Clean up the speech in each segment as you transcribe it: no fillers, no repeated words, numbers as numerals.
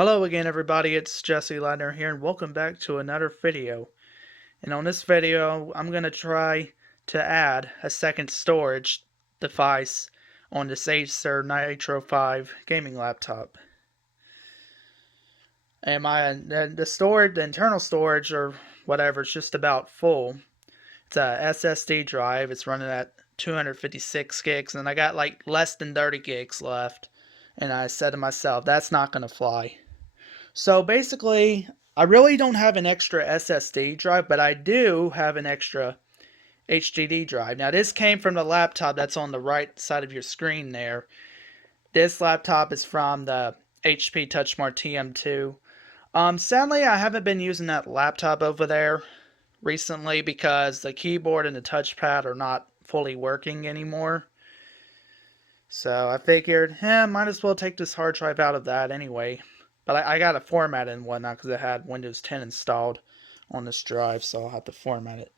Hello again everybody, it's Jesse Ladner here and welcome back to another video. And on this video, I'm going to try to add a second storage device on this Acer Nitro 5 gaming laptop. And the internal storage or whatever, is just about full. It's a SSD drive, it's running at 256 gigs and I got like less than 30 gigs left. And I said to myself, that's not going to fly. So basically, I really don't have an extra SSD drive, but I do have an extra HDD drive. Now, this came from the laptop that's on the right side of your screen there. This laptop is from the HP TouchSmart TM2. Sadly, I haven't been using that laptop over there recently because the keyboard and the touchpad are not fully working anymore. So I figured, might as well take this hard drive out of that anyway. But I got to format it and whatnot because it had Windows 10 installed on this drive, so I'll have to format it.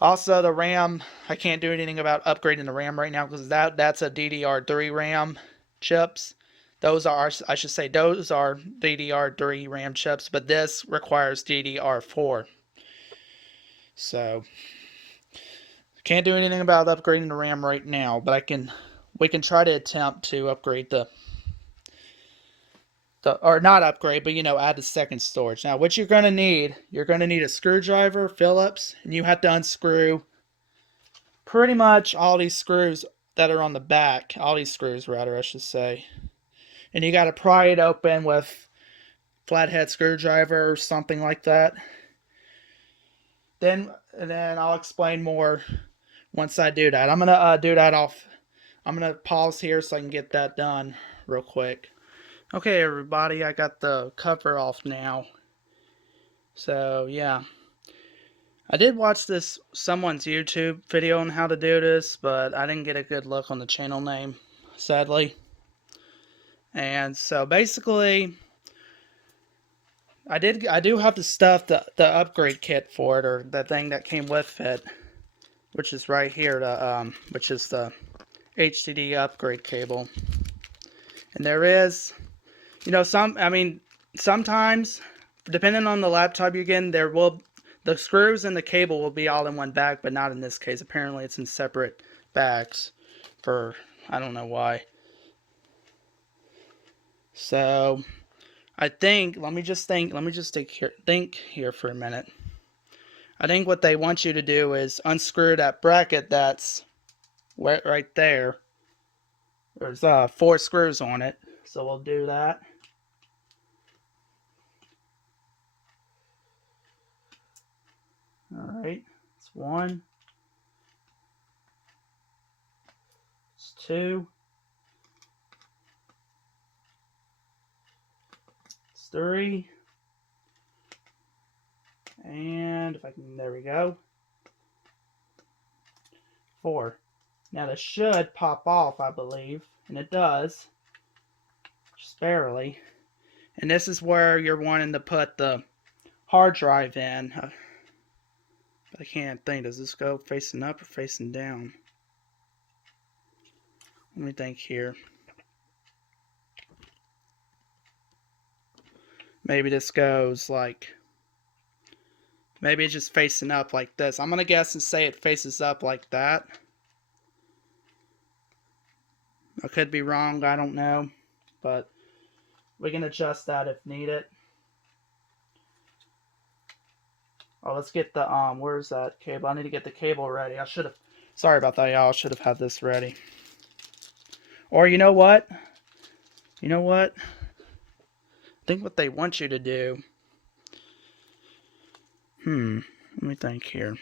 Also, the RAM, I can't do anything about upgrading the RAM right now because that's a DDR3 RAM chips. Those are DDR3 RAM chips, but this requires DDR4. So, can't do anything about upgrading the RAM right now, but we can try to attempt to upgrade or not upgrade, but add the second storage. Now, what you're going to need a screwdriver, Phillips, and you have to unscrew pretty much all these screws that are on the back. All these screws, rather, I should say. And you got to pry it open with flathead screwdriver or something like that. And then I'll explain more once I do that. I'm gonna do that off. I'm gonna pause here so I can get that done real quick. Okay, everybody, I got the cover off now. So, yeah. I did watch someone's YouTube video on how to do this, but I didn't get a good look on the channel name, sadly. And so, basically, I do have the stuff, the upgrade kit for it, or the thing that came with it, which is right here, which is the HDD upgrade cable. And there is... sometimes, depending on the laptop you're getting, the screws and the cable will be all in one bag, but not in this case. Apparently, it's in separate bags for, I don't know why. So, I think, let me just think here for a minute. I think what they want you to do is unscrew that bracket that's right there. There's 4 screws on it, so we'll do that. Alright, it's 1. It's 2. It's 3. And if I can, there we go. 4. Now this should pop off, I believe, and it does. Just barely. And this is where you're wanting to put the hard drive in. But I can't think. Does this go facing up or facing down? Let me think here. Maybe this goes like... Maybe it's just facing up like this. I'm going to guess and say it faces up like that. I could be wrong. I don't know. But we can adjust that if needed. Oh, let's get the, where's that cable? I need to get the cable ready. Sorry about that, y'all. I should have had this ready. Or you know what? I think what they want you to do. Let me think here.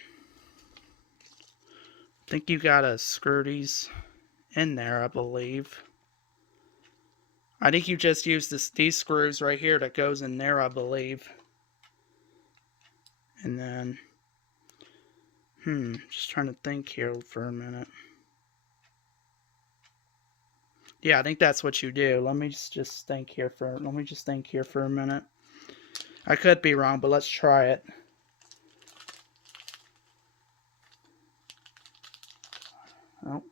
I think you gotta screw these in there, I believe. I think you just use these screws right here that goes in there, I believe. And then, just trying to think here for a minute. Yeah, I think that's what you do. Let me just think here for a minute. I could be wrong, but let's try it. Oh,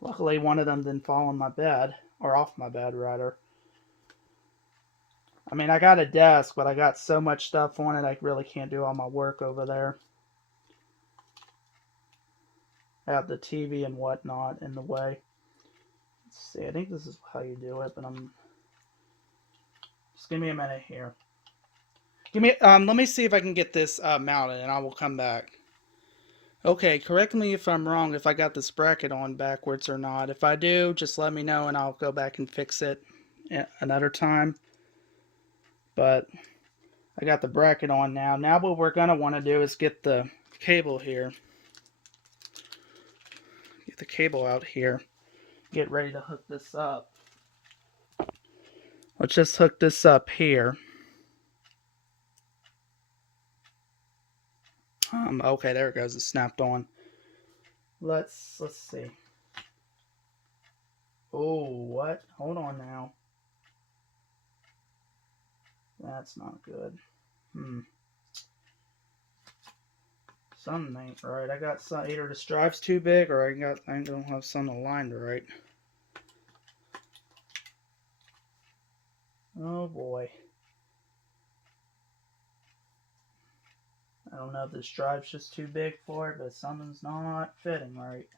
luckily one of them didn't fall on my bed, or off my bed rather. I mean, I got a desk, but I got so much stuff on it, I really can't do all my work over there. I have the TV and whatnot in the way. Let's see, I think this is how you do it, but just give me a minute here. Let me see if I can get this mounted, and I will come back. Okay, correct me if I'm wrong, if I got this bracket on backwards or not. If I do, just let me know, and I'll go back and fix it another time. But I got the bracket on now. Now what we're going to want to do is get the cable here. Get the cable out here. Get ready to hook this up. Let's just hook this up here. Okay, there it goes. It snapped on. Let's see. Oh, what? Hold on now. That's not good. Something ain't right. I got some, either this drive's too big or I don't have something aligned right. Oh boy. I don't know if this drive's just too big for it, but something's not fitting right.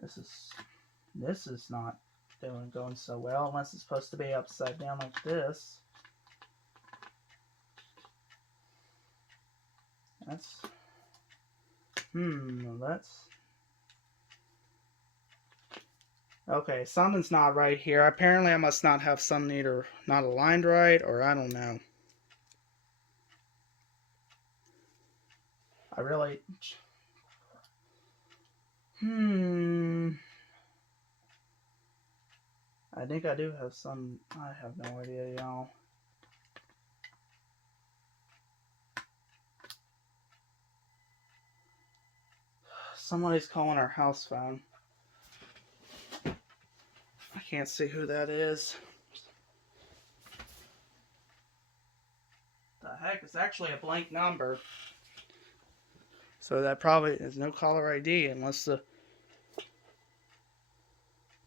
This is not going so well, unless it's supposed to be upside down like this. That's okay, something's not right here. Apparently I must not have something either not aligned right, or I don't know. I really... I think I do have some... I have no idea, y'all. Somebody's calling our house phone. I can't see who that is. The heck? It's actually a blank number. So that probably is no caller ID unless the...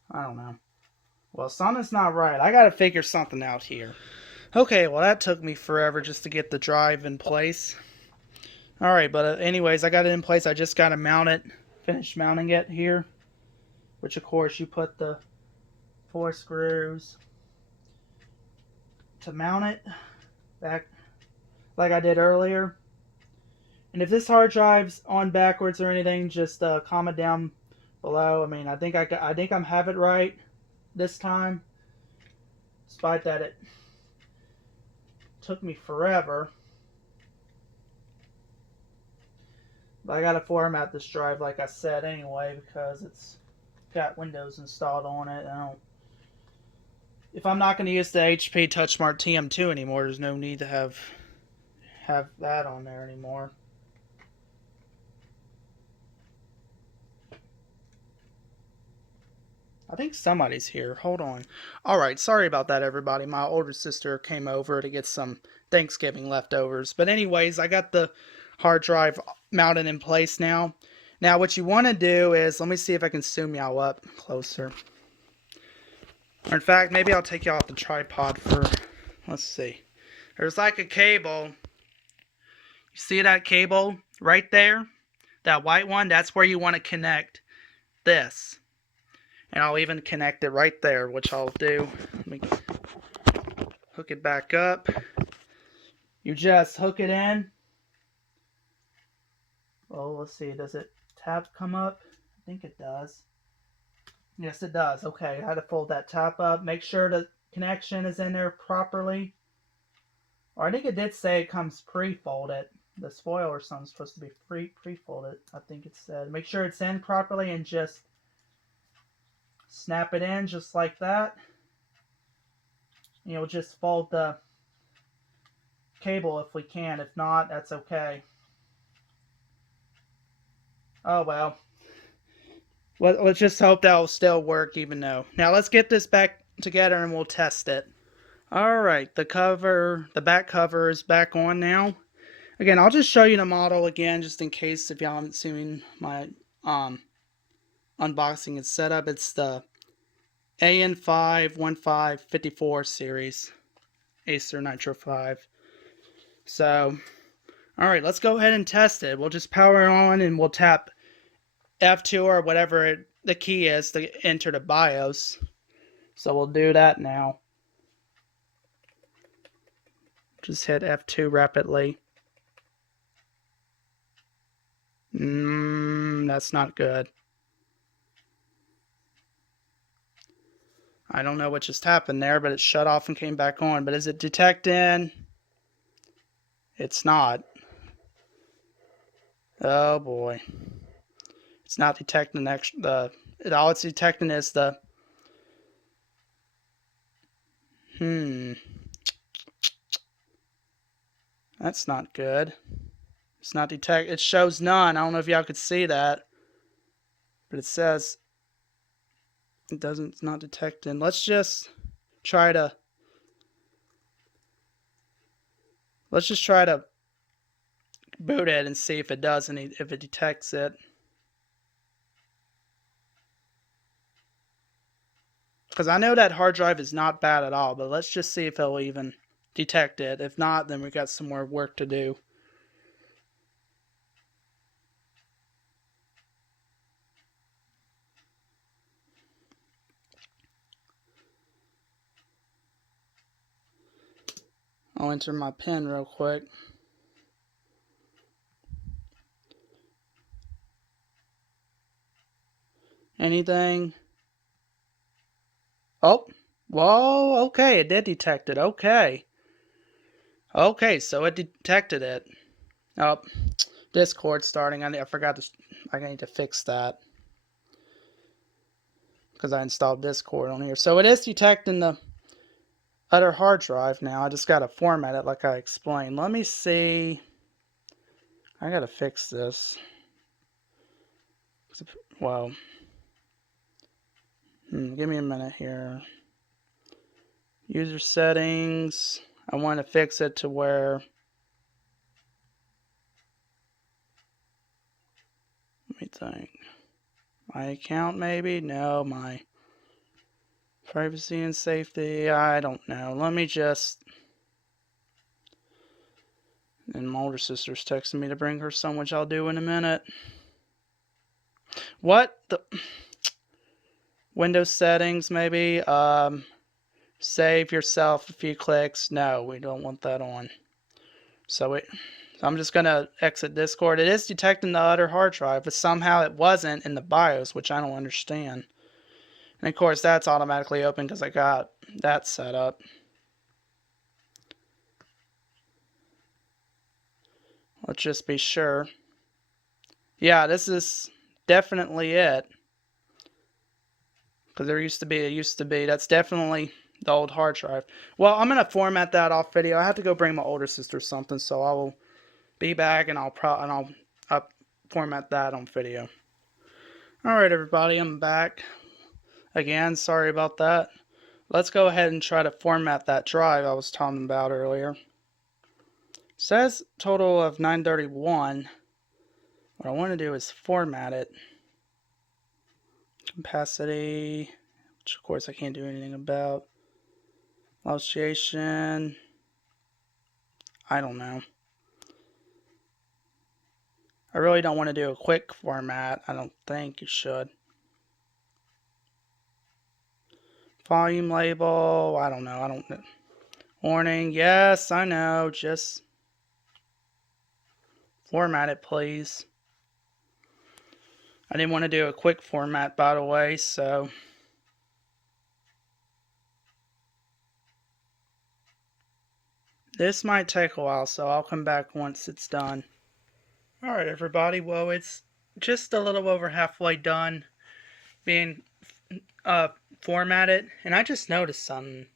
I don't know. Well, something's not right. I gotta figure something out here. Okay, well that took me forever just to get the drive in place. Alright, but anyways, I got it in place. I just gotta mount it. Finish mounting it here. Which of course you put the 4 screws to mount it back like I did earlier. And if this hard drive's on backwards or anything, just comment down below. I mean, I think I'm have it right this time, despite that it took me forever. But I gotta format this drive like I said anyway, because it's got Windows installed on it. If I'm not going to use the HP TouchSmart TM2 anymore, there's no need to have that on there anymore. I think somebody's here. Hold on. Alright, sorry about that, everybody. My older sister came over to get some Thanksgiving leftovers. But anyways, I got the hard drive mounted in place now. Now, what you want to do is, let me see if I can zoom y'all up closer. Or in fact, maybe I'll take y'all off the tripod for, let's see. There's like a cable. You see that cable right there? That white one? That's where you want to connect this. And I'll even connect it right there, which I'll do. Let me hook it back up. You just hook it in. Well, let's see. Does it tab come up? I think it does. Yes, it does. Okay, I had to fold that tab up. Make sure the connection is in there properly. Or I think it did say it comes pre-folded. The spoiler or something's supposed to be pre-folded. I think it said. Make sure it's in properly and just snap it in just like that. You'll just fold the cable if we can. If not, that's okay. Oh well. Let's just hope that will still work even though. Now let's get this back together and we'll test it. Alright, the back cover is back on now. Again, I'll just show you the model again just in case if y'all haven't seen my unboxing and setup. It's the AN51554 series. Acer Nitro 5. So, alright, let's go ahead and test it. We'll just power it on and we'll tap F2 or whatever the key is to enter the BIOS. So we'll do that now. Just hit F2 rapidly. That's not good. I don't know what just happened there, but it shut off and came back on. But is it detecting? It's not. Oh boy. It's not detecting all it's detecting is the That's not good. It's not it shows none. I don't know if y'all could see that. But it says it's not detecting. Let's just try to boot it and see if it does if it detects it. Because I know that hard drive is not bad at all, but let's just see if it'll even detect it. If not, then we got some more work to do. I'll enter my PIN real quick. Anything? Oh, whoa, okay, it did detect it. Okay. Okay, so it detected it. Oh, Discord starting. I forgot to. I need to fix that because I installed Discord on here. So it is detecting the other hard drive now. I just got to format it like I explained. Let me see. I got to fix this. Well, give me a minute here. User settings. I want to fix it to where. Let me think. My account maybe? No, my privacy and safety. I don't know. Let me just. And my older sister's texting me to bring her some, which I'll do in a minute. What the Windows settings maybe? Save yourself a few clicks. No, we don't want that on. So I'm just gonna exit Discord. It is detecting the other hard drive, but somehow it wasn't in the BIOS, which I don't understand. And of course that's automatically open because I got that set up. Let's just be sure. Yeah, this is definitely it. Because it used to be. That's definitely the old hard drive. Well, I'm going to format that off video. I have to go bring my older sister something, so I will be back and I'll format that on video. Alright everybody, I'm back. Again, sorry about that. Let's go ahead and try to format that drive I was talking about earlier. It says total of 931. What I want to do is format it. Capacity, which of course I can't do anything about. Illustration, I don't know. I really don't want to do a quick format. I don't think you should. Volume label, I don't know. I don't know. Warning, yes, I know. Just format it, please. I didn't want to do a quick format, by the way, so. This might take a while, so I'll come back once it's done. Alright, everybody. Well, it's just a little over halfway done being formatted, and I just noticed something.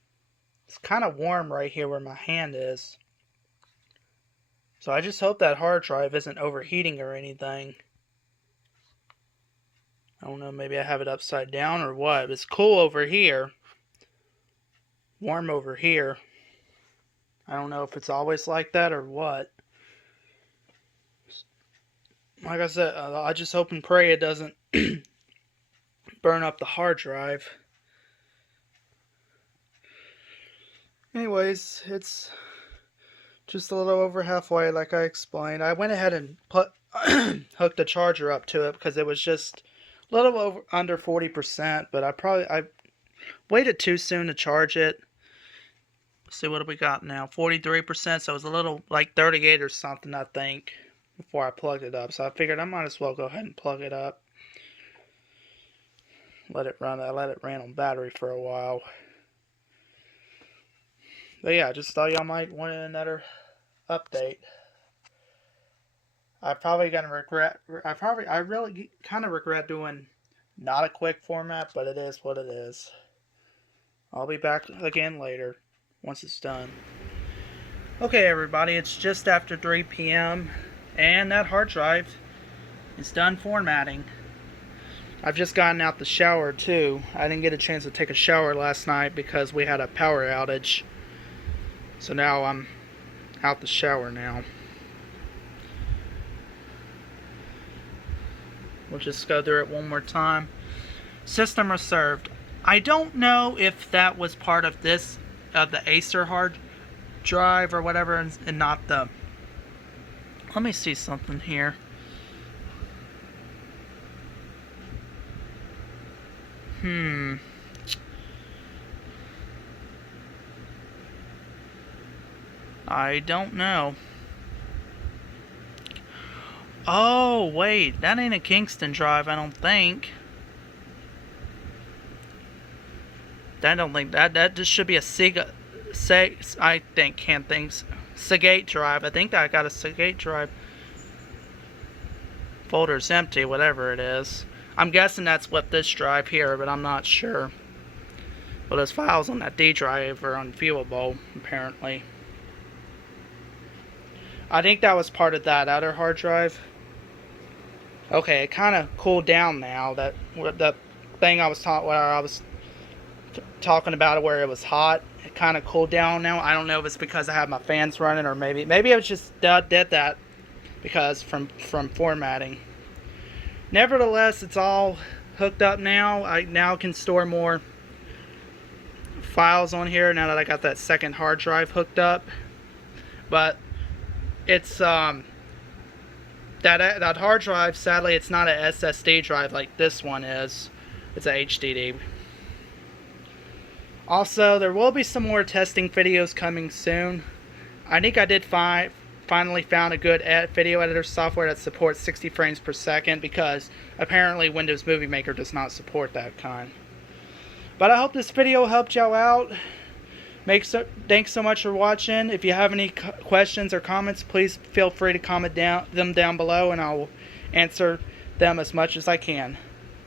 It's kind of warm right here where my hand is. So I just hope that hard drive isn't overheating or anything. I don't know, maybe I have it upside down or what. It's cool over here. Warm over here. I don't know if it's always like that or what. Like I said, I just hope and pray it doesn't burn up the hard drive. Anyways, it's just a little over halfway, like I explained. I went ahead and put hooked the charger up to it because it was just a little over under 40%. But I waited too soon to charge it. Let's see, what do we got now? 43%. So it was a little like 38 or something, I think, before I plugged it up. So I figured I might as well go ahead and plug it up. Let it run. I let it run on battery for a while. But yeah, I just thought y'all might want another update. I really kind of regret doing not a quick format, but it is what it is. I'll be back again later once it's done. Okay, everybody, it's just after 3 p.m. and that hard drive is done formatting. I've just gotten out the shower too. I didn't get a chance to take a shower last night because we had a power outage. So now I'm out the shower now. We'll just go through it one more time. System reserved. I don't know if that was part of this, the Acer hard drive or whatever, and not the... Let me see something here. I don't know. Oh, wait. That ain't a Kingston drive, I don't think. I don't think that just should be a Seagate drive. I think I got a Seagate drive. Folder's empty, whatever it is. I'm guessing that's what this drive here, but I'm not sure. But those files on that D drive are unviewable, apparently. I think that was part of that other hard drive. Okay, it kind of cooled down now. That the thing I was talking about where it was hot, it kind of cooled down now. I don't know if it's because I have my fans running, or maybe it was just did that because from formatting. Nevertheless, it's all hooked up now. I now can store more files on here now that I got that second hard drive hooked up. But it's that hard drive, sadly, it's not an SSD drive like this one is. It's a HDD. Also, there will be some more testing videos coming soon. I think I did finally found a good video editor software that supports 60 frames per second, because apparently Windows Movie Maker does not support that kind. But I hope this video helped y'all out. Thanks so much for watching. If you have any questions or comments, please feel free to comment them down below, and I'll answer them as much as I can.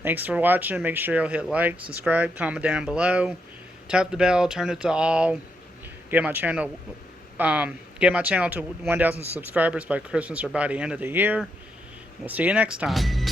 Thanks for watching. Make sure you'll hit like, subscribe, comment down below, tap the bell, turn it to all. Get my channel to 1,000 subscribers by Christmas or by the end of the year. We'll see you next time.